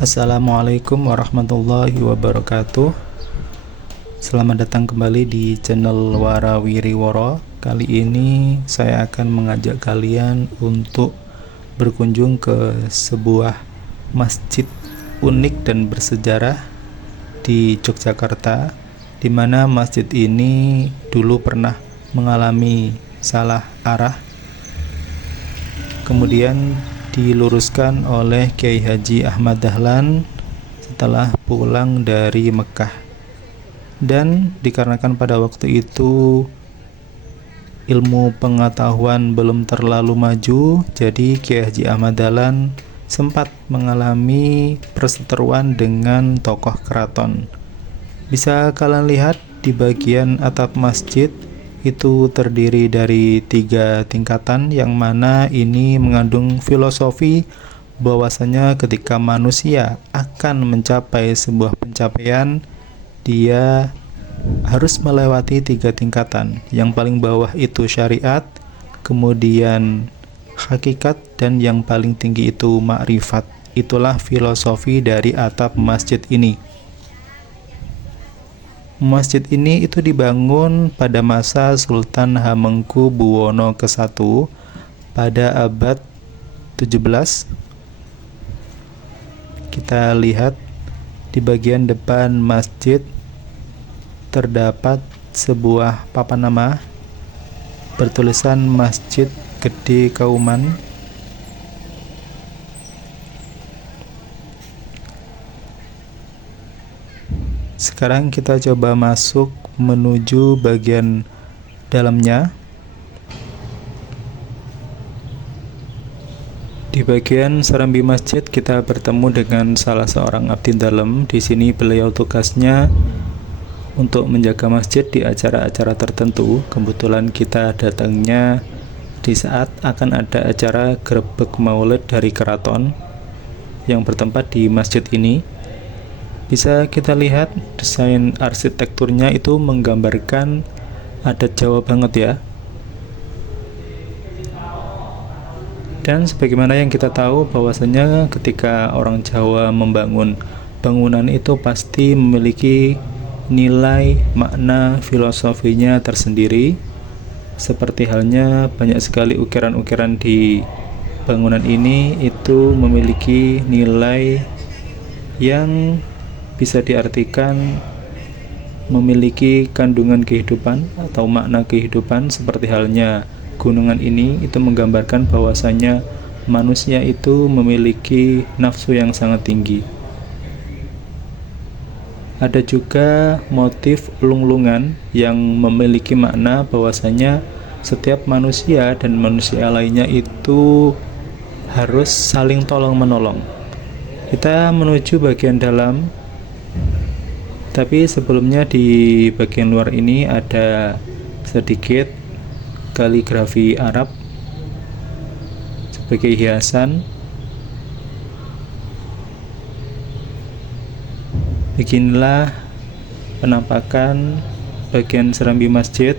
Assalamualaikum warahmatullahi wabarakatuh. Selamat datang kembali di channel Warawiriworo. Kali ini saya akan mengajak kalian untuk berkunjung ke sebuah masjid unik dan bersejarah di Yogyakarta, di mana masjid ini dulu pernah mengalami salah arah, kemudian diluruskan oleh Kiai Haji Ahmad Dahlan setelah pulang dari Mekah. Dan dikarenakan pada waktu itu ilmu pengetahuan belum terlalu maju, jadi Kiai Haji Ahmad Dahlan sempat mengalami perseteruan dengan tokoh keraton. Bisa kalian lihat di bagian atap masjid itu terdiri dari 3 tingkatan, yang mana ini mengandung filosofi bahwasanya ketika manusia akan mencapai sebuah pencapaian, dia harus melewati 3 tingkatan. Yang paling bawah itu syariat, kemudian hakikat, dan yang paling tinggi itu makrifat. Itulah filosofi dari atap masjid ini. Masjid ini itu dibangun pada masa Sultan Hamengkubuwono ke-1 pada abad 17. Kita lihat di bagian depan masjid terdapat sebuah papan nama bertulisan Masjid Gede Kauman. Sekarang kita coba masuk menuju bagian dalamnya. Di bagian serambi masjid kita bertemu dengan salah seorang abdi dalam. Di sini beliau tugasnya untuk menjaga masjid di acara-acara tertentu. Kebetulan kita datangnya di saat akan ada acara grebek maulid dari keraton yang bertempat di masjid ini. Bisa kita lihat desain arsitekturnya itu menggambarkan adat Jawa banget ya. Dan sebagaimana yang kita tahu bahwasanya ketika orang Jawa membangun bangunan itu pasti memiliki nilai makna filosofinya tersendiri. Seperti halnya banyak sekali ukiran-ukiran di bangunan ini itu memiliki nilai yang bisa diartikan memiliki kandungan kehidupan atau makna kehidupan. Seperti halnya gunungan ini itu menggambarkan bahwasanya manusia itu memiliki nafsu yang sangat tinggi. Ada juga motif lung-lungan yang memiliki makna bahwasanya setiap manusia dan manusia lainnya itu harus saling tolong-menolong. Kita menuju bagian dalam, tapi sebelumnya di bagian luar ini ada sedikit kaligrafi Arab sebagai hiasan. Beginilah penampakan bagian serambi masjid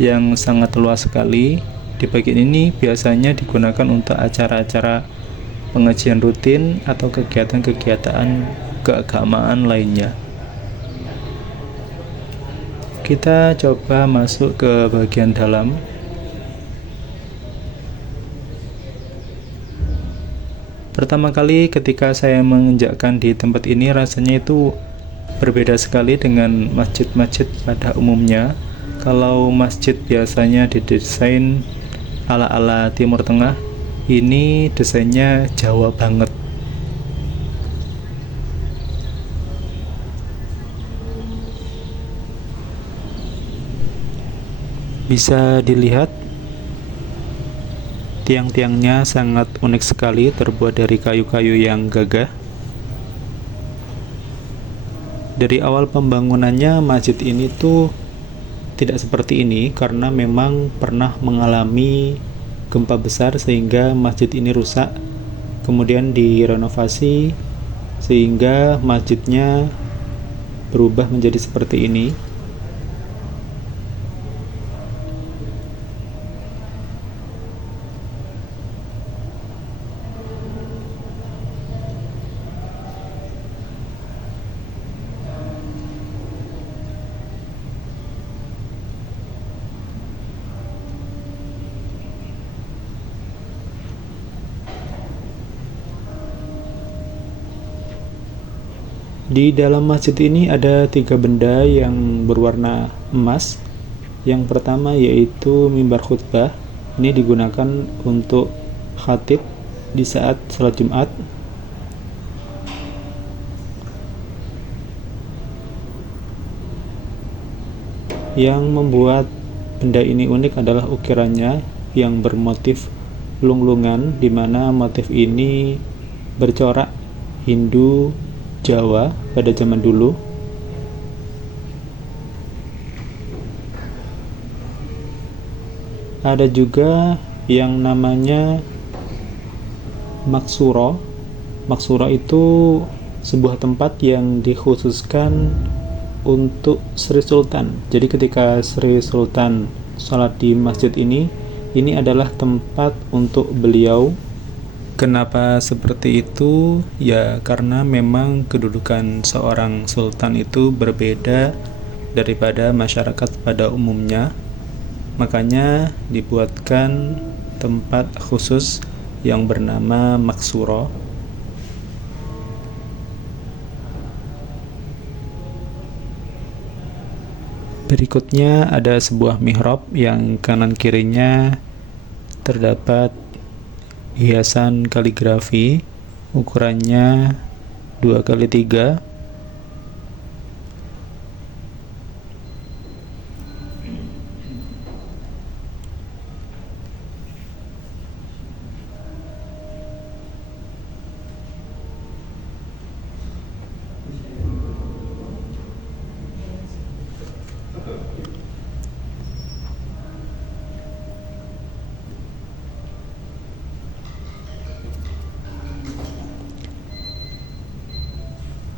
yang sangat luas sekali. Di bagian ini biasanya digunakan untuk acara-acara pengajian rutin atau kegiatan-kegiatan keagamaan lainnya. Kita coba masuk ke bagian dalam. Pertama kali ketika saya menginjakkan di tempat ini, rasanya itu berbeda sekali dengan masjid-masjid pada umumnya. Kalau masjid biasanya didesain ala-ala Timur Tengah, ini desainnya Jawa banget. Bisa dilihat tiang-tiangnya sangat unik sekali, terbuat dari kayu-kayu yang gagah. Dari awal pembangunannya masjid ini tuh tidak seperti ini karena memang pernah mengalami gempa besar sehingga masjid ini rusak. Kemudian direnovasi sehingga masjidnya berubah menjadi seperti ini. Di dalam masjid ini ada 3 benda yang berwarna emas. Yang pertama yaitu mimbar khutbah. Ini digunakan untuk khatib di saat salat Jumat. Yang membuat benda ini unik adalah ukirannya yang bermotif lunglungan, di mana motif ini bercorak Hindu Jawa pada zaman dulu. Ada juga yang namanya maksuro. Maksuro itu sebuah tempat yang dikhususkan untuk Sri Sultan. Jadi ketika Sri Sultan sholat di masjid ini adalah tempat untuk beliau. Kenapa seperti itu? Ya karena memang kedudukan seorang sultan itu berbeda daripada masyarakat pada umumnya. Makanya dibuatkan tempat khusus yang bernama maksuro. Berikutnya ada sebuah mihrab yang kanan kirinya terdapat hiasan kaligrafi, ukurannya 2x3.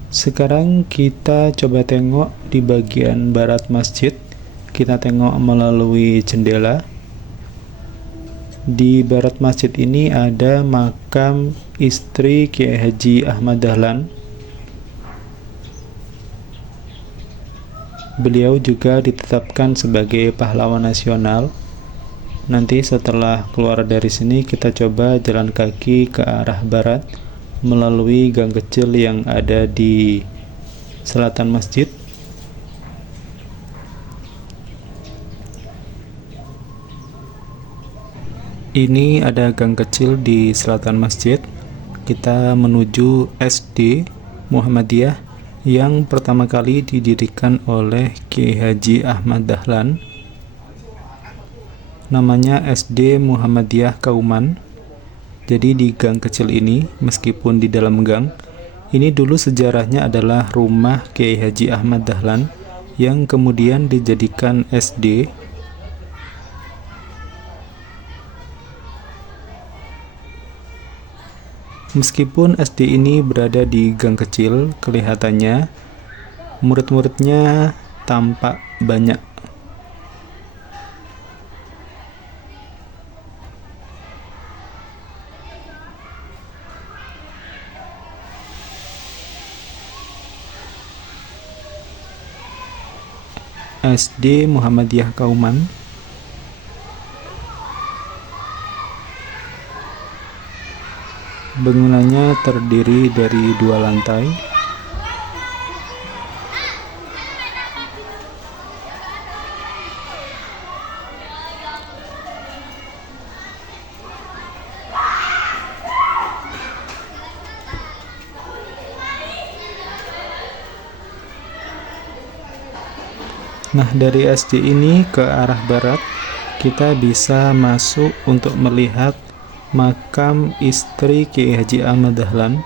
Sekarang kita coba tengok di bagian barat masjid. Kita tengok melalui jendela. Di barat masjid ini ada makam istri Kiai Haji Ahmad Dahlan. Beliau juga ditetapkan sebagai pahlawan nasional. Nanti setelah keluar dari sini kita coba jalan kaki ke arah barat melalui gang kecil yang ada di selatan masjid. Ini ada gang kecil di selatan masjid. Kita menuju SD Muhammadiyah yang pertama kali didirikan oleh Kiai Haji Ahmad Dahlan. Namanya SD Muhammadiyah Kauman. Jadi di gang kecil ini, meskipun di dalam gang, ini dulu sejarahnya adalah rumah Kiai Haji Ahmad Dahlan yang kemudian dijadikan SD. Meskipun SD ini berada di gang kecil, kelihatannya murid-muridnya tampak banyak. SD Muhammadiyah Kauman. Bangunannya terdiri dari 2 lantai. Nah, dari SD ini ke arah barat, kita bisa masuk untuk melihat makam istri Kiai Haji Ahmad Dahlan.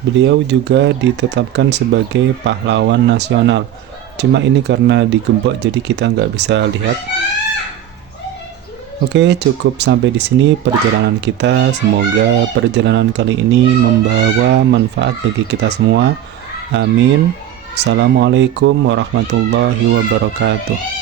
Beliau juga ditetapkan sebagai pahlawan nasional. Cuma ini karena digembok jadi kita nggak bisa lihat. Oke, cukup sampai di sini perjalanan kita. Semoga perjalanan kali ini membawa manfaat bagi kita semua. Amin. Assalamualaikum warahmatullahi wabarakatuh.